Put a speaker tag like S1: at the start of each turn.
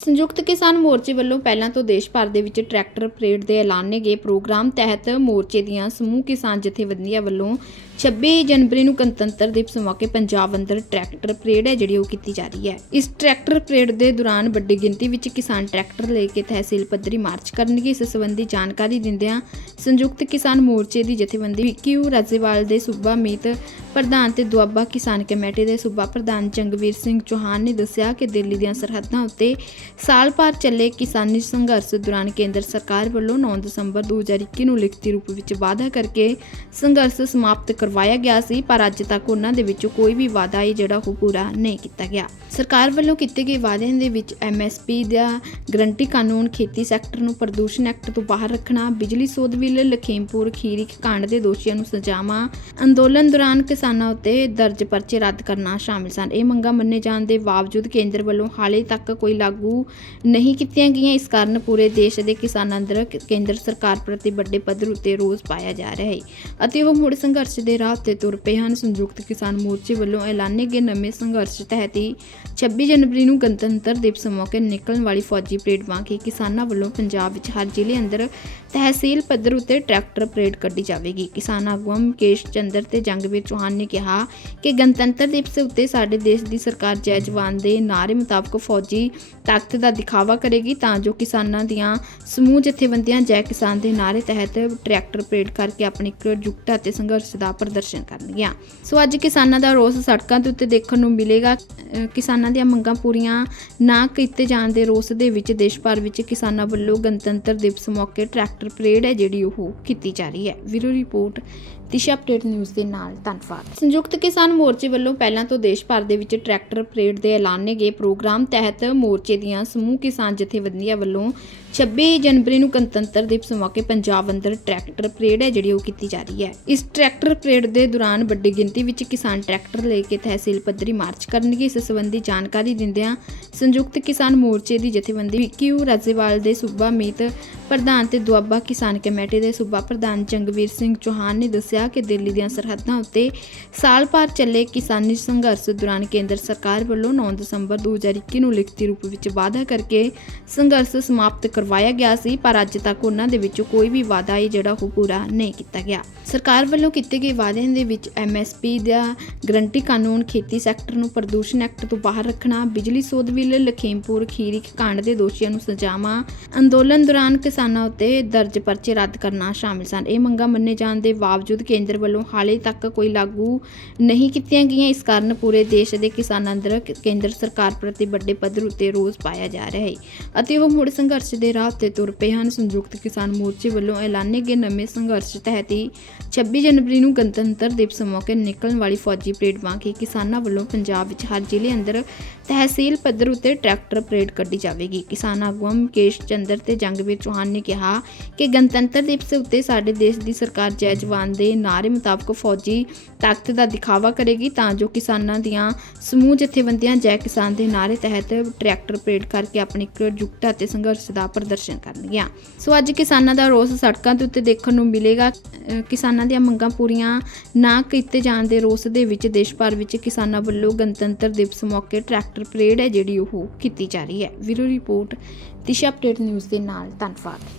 S1: ਸੰਯੁਕਤ ਕਿਸਾਨ ਮੋਰਚੇ ਵੱਲੋਂ ਪਹਿਲਾਂ ਤੋਂ ਦੇਸ਼ ਭਰ ਦੇ ਵਿੱਚ ਟਰੈਕਟਰ ਪਰੇਡ ਦੇ ਐਲਾਨੇ ਗਏ ਪ੍ਰੋਗਰਾਮ ਤਹਿਤ ਮੋਰਚੇ ਦੀਆਂ ਸਮੂਹ ਕਿਸਾਨ ਜਥੇਬੰਦੀਆਂ ਵੱਲੋਂ 26 ਜਨਵਰੀ ਨੂੰ ਗਣਤੰਤਰ ਦਿਵਸ ਮੌਕੇ ਪੰਜਾਬ ਅੰਦਰ ਟਰੈਕਟਰ ਪਰੇਡ ਹੈ, ਜਿਹੜੀ ਉਹ ਕੀਤੀ ਜਾ ਰਹੀ ਹੈ। ਇਸ ਟਰੈਕਟਰ ਪਰੇਡ ਦੇ ਦੌਰਾਨ ਵੱਡੀ ਗਿਣਤੀ ਵਿੱਚ ਕਿਸਾਨ ਟਰੈਕਟਰ ਲੈ ਕੇ ਤਹਿਸੀਲ ਪੱਧਰੀ ਮਾਰਚ ਕਰਨਗੇ। ਇਸ ਸੰਬੰਧੀ ਜਾਣਕਾਰੀ ਦਿੰਦਿਆਂ ਸੰਯੁਕਤ ਕਿਸਾਨ ਮੋਰਚੇ ਦੀ ਜਥੇਬੰਦੀ ਕਿਊ ਰਾਜੇਵਾਲ ਦੇ ਸੂਬਾ ਮੀਤ ਪ੍ਰਧਾਨ ਤੇ ਦੁਆਬਾ ਕਿਸਾਨ ਕਮੇਟੀ ਦੇ ਸੂਬਾ ਪ੍ਰਧਾਨ ਜੰਗਵੀਰ ਸਿੰਘ ਚੌਹਾਨ ਨੇ ਦੱਸਿਆ ਕਿ ਦਿੱਲੀ ਦੀਆਂ ਸਰਹੱਦਾਂ ਉੱਤੇ ਸਾਲ ਭਰ ਚੱਲੇ ਕਿਸਾਨੀ ਸੰਘਰਸ਼ ਦੌਰਾਨ ਕੇਂਦਰ ਸਰਕਾਰ ਵੱਲੋਂ 9 ਦਸੰਬਰ 2021 ਨੂੰ ਲਿਖਤੀ ਰੂਪ ਵਿੱਚ ਵਾਅਦਾ ਕਰਕੇ ਸੰਘਰਸ਼ ਸਮਾਪਤ ਕਰਵਾਇਆ ਗਿਆ ਸੀ, ਪਰ ਅੱਜ ਤੱਕ ਉਹਨਾਂ ਦੇ ਵਿੱਚੋਂ ਕੋਈ ਵੀ ਵਾਅਦਾ ਹੈ ਜਿਹੜਾ ਉਹ ਪੂਰਾ ਨਹੀਂ ਕੀਤਾ ਗਿਆ। ਸਰਕਾਰ ਵੱਲੋਂ ਕੀਤੇ ਗਏ ਵਾਅਦਿਆਂ ਦੇ ਵਿੱਚ ਐਮਐਸਪੀ ਦਾ ਗਰੰਟੀ ਕਾਨੂੰਨ, ਖੇਤੀ ਸੈਕਟਰ ਨੂੰ ਪ੍ਰਦੂਸ਼ਣ ਐਕਟ ਤੋਂ ਬਾਹਰ ਰੱਖਣਾ, ਬਿਜਲੀ ਸੋਧ ਬਿੱਲ, ਲਖੀਮਪੁਰ ਖੀਰੀ ਕਾਂਡ ਦੇ ਦੋਸ਼ੀਆਂ ਨੂੰ ਸਜ਼ਾਵਾਂ, ਅੰਦੋਲਨ ਦੌਰਾਨ ਕਿਸਾਨਾਂ ਉੱਤੇ ਦਰਜ ਪਰਚੇ ਰੱਦ ਕਰਨਾ ਸ਼ਾਮਿਲ ਸਨ। ਇਹ ਮੰਗਾਂ ਮੰਨੇ ਜਾਣ ਦੇ ਬਾਵਜੂਦ ਕੇਂਦਰ ਵੱਲੋਂ ਹਾਲੇ ਤੱਕ ਕੋਈ ਲਾਗੂ ਨਹੀਂ ਕੀਤੀਆਂ ਗਈਆਂ। ਇਸ ਕਾਰਨ ਪੂਰੇ ਦੇਸ਼ ਦੇ ਕਿਸਾਨਾਂ ਅੰਦਰ ਕੇਂਦਰ ਸਰਕਾਰ ਪ੍ਰਤੀ ਵੱਡੇ ਪੱਧਰ ਉੱਤੇ ਰੋਸ ਪਾਇਆ ਜਾ ਰਿਹਾ ਹੈ ਅਤੇ ਉਹ ਮੁੜ ਸੰਘਰਸ਼ ਦੇ ਰਾਹ ਤੇ ਤੁਰ ਪਏ ਹਨ। ਸੰਯੁਕਤ ਕਿਸਾਨ ਮੋਰਚੇ ਵੱਲੋਂ ਐਲਾਨੇ ਗਏ ਨਵੇਂ ਸੰਘਰਸ਼ ਤਹਿਤ ਹੀ 26 ਜਨਵਰੀ ਨੂੰ ਗਣਤੰਤਰ ਦਿਵਸ ਮੌਕੇ ਨਿਕਲਣ ਵਾਲੀ ਫੌਜੀ ਪਰੇਡ ਵਾਂਗ ਹੀ ਕਿਸਾਨਾਂ ਵੱਲੋਂ ਪੰਜਾਬ ਵਿੱਚ ਹਰ ਜ਼ਿਲ੍ਹੇ ਅੰਦਰ ਤਹਿਸੀਲ ਪੱਧਰ ਉੱਤੇ ਟਰੈਕਟਰ ਪਰੇਡ ਕੱਢੀ ਜਾਵੇਗੀ। ਕਿਸਾਨ ਆਗੂ ਮੁਕੇਸ਼ ਚੰਦਰ ਤੇ ਜੰਗਵੀਰ ਚੌਹਾਨ ਨੇ ਕਿਹਾ ਕਿ ਗਣਤੰਤਰ ਦਿਵਸ ਉੱਤੇ ਸਾਡੇ ਦੇਸ਼ ਦੀ ਸਰਕਾਰ ਜੈ ਜਵਾਨ ਦੇ ਨਾਅਰੇ ਮੁਤਾਬਕ ਫੌਜੀ ਤਾਕਤ ਦਾ ਦਿਖਾਵਾ ਕਰੇਗੀ ਤਾਂ ਜੋ ਕਿਸਾਨਾਂ ਦੀਆਂ ਸਮੂਹ ਜਥੇਬੰਦੀਆਂ ਜੈ ਕਿਸਾਨ ਦੇ ਨਾਅਰੇ ਤਹਿਤ ਟਰੈਕਟਰ ਪਰੇਡ ਕਰਕੇ ਆਪਣੀ ਇਕਜੁੱਟਤਾ ਅਤੇ ਸੰਘਰਸ਼ ਦਾ ਪ੍ਰਦਰਸ਼ਨ ਕਰਨਗੀਆਂ। ਸੋ ਅੱਜ ਕਿਸਾਨਾਂ ਦਾ ਰੋਸ ਸੜਕਾਂ ਦੇ ਉੱਤੇ ਦੇਖਣ ਨੂੰ ਮਿਲੇਗਾ। ਕਿਸਾਨਾਂ ਦੀਆਂ ਮੰਗਾਂ ਪੂਰੀਆਂ ਨਾ ਕੀਤੇ ਜਾਣ ਦੇ ਰੋਸ ਦੇ ਵਿੱਚ ਦੇਸ਼ ਭਰ ਵਿੱਚ ਕਿਸਾਨਾਂ ਵੱਲੋਂ ਗਣਤੰਤਰ ਦਿਵਸ ਮੌਕੇ ਟਰੈਕਟਰ ਪਰੇਡ ਹੈ, ਜਿਹੜੀ ਉਹ ਕੀਤੀ ਜਾ ਰਹੀ ਹੈ। ਵੀਰੋ ਰਿਪੋਰਟ, ਦਿਸ਼ਾ ਅਪਡੇਟ ਨਿਊਜ਼ ਦੇ ਨਾਲ ਧੰਨਵਾਦ। ਸੰਯੁਕਤ ਕਿਸਾਨ ਮੋਰਚੇ ਵੱਲੋਂ ਪਹਿਲਾਂ ਤੋਂ ਦੇਸ਼ ਭਰ ਦੇ ਵਿੱਚ ਟਰੈਕਟਰ ਪਰੇਡ ਦੇ ਐਲਾਨੇ ਗਏ ਪ੍ਰੋਗਰਾਮ ਤਹਿਤ ਮੋਰਚੇ ਦੀਆਂ ਸਮੂਹ ਕਿਸਾਨ ਜਥੇਬੰਦੀਆਂ ਵੱਲੋਂ 26 ਜਨਵਰੀ ਨੂੰ ਗਣਤੰਤਰ ਦਿਵਸ ਮੌਕੇ ਪੰਜਾਬ ਅੰਦਰ ਟਰੈਕਟਰ ਪਰੇਡ ਹੈ, ਜਿਹੜੀ ਉਹ ਕੀਤੀ ਜਾ ਰਹੀ ਹੈ। ਇਸ ਟਰੈਕਟਰ ਪਰੇਡ ਦੇ ਦੌਰਾਨ ਵੱਡੀ ਗਿਣਤੀ ਵਿੱਚ ਕਿਸਾਨ ਟਰੈਕਟਰ ਲੈ ਕੇ ਤਹਿਸੀਲ ਪੱਧਰੀ ਮਾਰਚ ਕਰਨਗੇ। ਇਸ ਸੰਬੰਧੀ ਜਾਣਕਾਰੀ ਦਿੰਦਿਆਂ ਸੰਯੁਕਤ ਕਿਸਾਨ ਮੋਰਚੇ ਦੀ ਜਥੇਬੰਦੀ ਕਿਊ ਰਾਜੇਵਾਲ ਦੇ ਸੂਬਾ ਮੀਤ ਪ੍ਰਧਾਨ ਤੇ ਦੁਆਬਾ ਕਿਸਾਨ ਕਮੇਟੀ ਦੇ ਸੂਬਾ ਪ੍ਰਧਾਨ ਜੰਗਵੀਰ ਸਿੰਘ ਚੌਹਾਨ ਨੇ ਦੱਸਿਆ ਕਿ ਦਿੱਲੀ ਦੀਆਂ ਸਰਹੱਦਾਂ ਉੱਤੇ ਸਾਲ ਭਰ ਚੱਲੇ ਕਿਸਾਨੀ ਸੰਘਰਸ਼ ਦੌਰਾਨ ਕੇਂਦਰ ਸਰਕਾਰ ਵੱਲੋਂ 9 ਦਸੰਬਰ 2021 ਨੂੰ ਲਿਖਤੀ ਰੂਪ ਵਿੱਚ ਵਾਅਦਾ ਕਰਕੇ ਸੰਘਰਸ਼ ਸਮਾਪਤ ਕਰਵਾਇਆ ਗਿਆ ਸੀ, ਪਰ ਅੱਜ ਤੱਕ ਉਹਨਾਂ ਦੇ ਵਿੱਚੋਂ ਕੋਈ ਵੀ ਵਾਅਦਾ ਹੈ ਜਿਹੜਾ ਉਹ ਪੂਰਾ ਨਹੀਂ ਕੀਤਾ ਗਿਆ। ਸਰਕਾਰ ਵੱਲੋਂ ਕੀਤੇ ਗਏ ਵਾਅਦਿਆਂ ਦੇ ਵਿੱਚ ਐਮਐਸਪੀ ਦਾ ਗਰੰਟੀ ਕਾਨੂੰਨ, ਖੇਤੀ ਸੈਕਟਰ ਨੂੰ ਪ੍ਰਦੂਸ਼ਣ ਐਕਟ ਤੋਂ ਬਾਹਰ ਰੱਖਣਾ, ਬਿਜਲੀ ਸੋਧ ਬਿੱਲ, ਲਖੀਮਪੁਰ ਖੀਰੀ ਕਾਂਡ ਦੇ ਦੋਸ਼ੀਆਂ ਨੂੰ ਸਜ਼ਾਵਾਂ, ਅੰਦੋਲਨ ਦੌਰਾਨ ਕਿਸਾਨਾਂ ਉੱਤੇ ਦਰਜ ਪਰਚੇ ਰੱਦ ਕਰਨਾ ਸ਼ਾਮਿਲ ਸਨ। ਇਹ ਮੰਗਾਂ ਮੰਨੇ ਜਾਣ ਦੇ ਬਾਵਜੂਦ ਕੇਂਦਰ ਵੱਲੋਂ ਹਾਲੇ ਤੱਕ ਕੋਈ ਲਾਗੂ ਨਹੀਂ ਕੀਤੀਆਂ ਗਈਆਂ। ਇਸ ਕਾਰਨ ਪੂਰੇ ਦੇਸ਼ ਦੇ ਕਿਸਾਨਾਂ ਅੰਦਰ ਕੇਂਦਰ ਸਰਕਾਰ ਪ੍ਰਤੀ ਵੱਡੇ ਪੱਧਰ ਉੱਤੇ ਰੋਸ ਪਾਇਆ ਜਾ ਰਿਹਾ ਹੈ ਅਤੇ ਉਹ ਮੁੜ ਸੰਘਰਸ਼ ਦੇ ਰਾਹ ਤੇ ਤੁਰ ਪਏ ਹਨ। ਸੰਯੁਕਤ ਕਿਸਾਨ ਮੋਰਚੇ ਵੱਲੋਂ ਐਲਾਨੇ ਗਏ ਨਵੇਂ ਸੰਘਰਸ਼ ਤਹਿਤ ਹੀ 26 ਜਨਵਰੀ ਨੂੰ ਗਣਤੰਤਰ ਦਿਵਸ ਮੌਕੇ ਨਿਕਲਣ ਵਾਲੀ ਫੌਜੀ ਪਰੇਡ ਵਾਂਗ ਹੀ ਕਿਸਾਨਾਂ ਵੱਲੋਂ ਪੰਜਾਬ ਵਿੱਚ ਹਰ ਜ਼ਿਲ੍ਹੇ ਅੰਦਰ ਤਹਿਸੀਲ ਪੱਧਰ ਉੱਤੇ ਟਰੈਕਟਰ ਪਰੇਡ ਕੱਢੀ ਜਾਵੇਗੀ। ਕਿਸਾਨ ਆਗੂ ਮੁਕੇਸ਼ ਚੰਦਰ ਤੇ ਜੰਗਵੀਰ ਚੌਹਾਨ ਨੇ ਕਿਹਾ ਕਿ ਗਣਤੰਤਰ ਦਿਵਸ ਉੱਤੇ ਸਾਡੇ ਦੇਸ਼ ਦੀ ਸਰਕਾਰ ਜੈ ਜਵਾਨ ਦੇ ਨਾਅਰੇ ਮੁਤਾਬਕ ਫੌਜੀ ਤਾਕਤ ਦਾ ਦਿਖਾਵਾ ਕਰੇਗੀ ਤਾਂ ਜੋ ਕਿਸਾਨਾਂ ਦੀਆਂ ਸਮੂਹ ਜਥੇਬੰਦੀਆਂ ਜੈ ਕਿਸਾਨ ਦੇ ਨਾਅਰੇ ਤਹਿਤ ਟਰੈਕਟਰ ਪਰੇਡ ਕਰਕੇ ਆਪਣੀ ਇਕਜੁੱਟਤਾ ਅਤੇ ਸੰਘਰਸ਼ ਦਾ ਪ੍ਰਦਰਸ਼ਨ ਕਰਨਗੀਆਂ ਸੋ ਅੱਜ ਕਿਸਾਨਾਂ ਦਾ ਰੋਸ ਸੜਕਾਂ ਦੇ ਉੱਤੇ ਦੇਖਣ ਨੂੰ ਮਿਲੇਗਾ। ਕਿਸਾਨਾਂ ਦੀਆਂ ਮੰਗਾਂ ਪੂਰੀਆਂ ਨਾ ਕੀਤੇ ਜਾਣ ਦੇ ਰੋਸ ਦੇ ਵਿੱਚ ਦੇਸ਼ ਭਰ ਵਿੱਚ ਕਿਸਾਨਾਂ ਵੱਲੋਂ ਗਣਤੰਤਰ ਦਿਵਸ ਮੌਕੇ ਟਰੈਕਟਰ ਪਰੇਡ ਹੈ ਜਿਹੜੀ ਉਹ ਕੀਤੀ ਜਾ ਰਹੀ ਹੈ। ਵੀਰੋ ਰਿਪੋਰਟ, ਦਿਸ਼ਾ ਅਪਡੇਟ ਨਿਊਜ਼ ਦੇ ਨਾਲ, ਧੰਨਵਾਦ।